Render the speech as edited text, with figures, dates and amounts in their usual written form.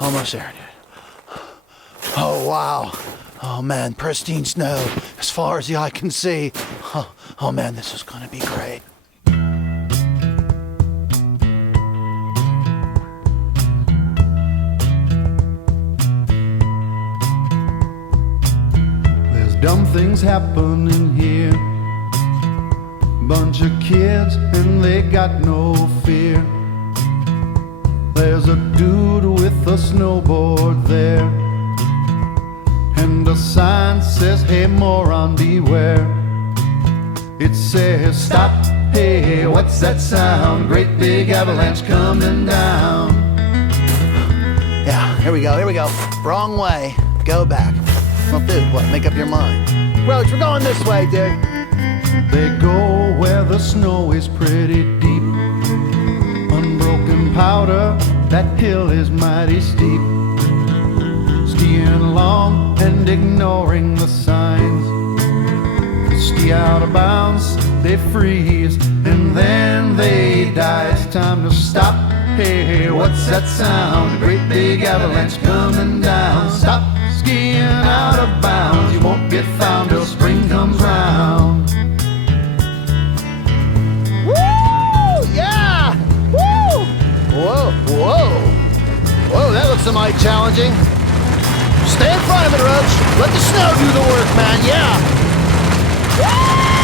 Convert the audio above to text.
Almost there, dude. Oh, wow. Oh, man, pristine snow as far as the eye can see. Oh man, this is gonna be great. There's dumb things happening here. Bunch of kids and they got no fear. There's a dude with a snowboard there, and a sign says, "Hey moron, beware." It says, "Stop, hey, what's that sound? Great big avalanche coming down." Yeah, here we go. Wrong way. Go back. Well, dude, what? Make up your mind. Roach, we're going this way, dude. They go where the snow is pretty deep. Unbroken powder, that hill is mighty steep. Skiing along and ignoring the signs. Ski out of bounds, they freeze, and then they die. It's time to stop. Hey, what's that sound? Great big avalanche coming down. Stop skiing out of bounds. You won't get found till spring comes round. Woo! Yeah! Woo! Whoa, that looks mighty challenging. Stay in front of it, Roach. Let the snow do the work, man, yeah! Woo!